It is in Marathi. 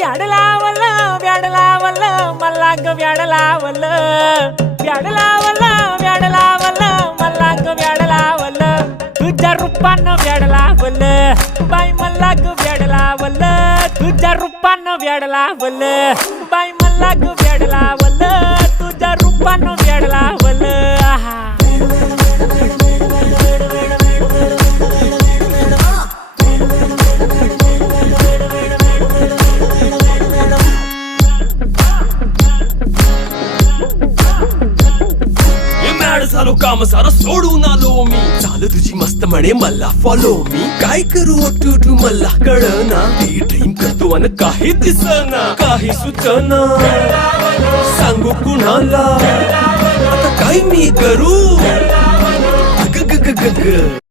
व्याड लावलं व्याड लावलं मला ग व्याड लावलं व्याड लावलं व्याड लावलं मला ग व्याड लावलं तुझ्या रूपानं व्याड लावलं बाई मला ग व्याड लावलं तुझ्या रूपानं व्याड लावलं बाई मला ग व्याड लावलं तुझ्या रूपानं व्याड लावलं आहा झालो काम सारं सोडून आलो मी चाल तुझी मस्त म्हणे मला फॉलो मी काय करू टू मला कळना ती ड्रीम करतो अन काही दिसना काही सुचना सांगू कुणाला आता काय मी करू ग ग ग ग ग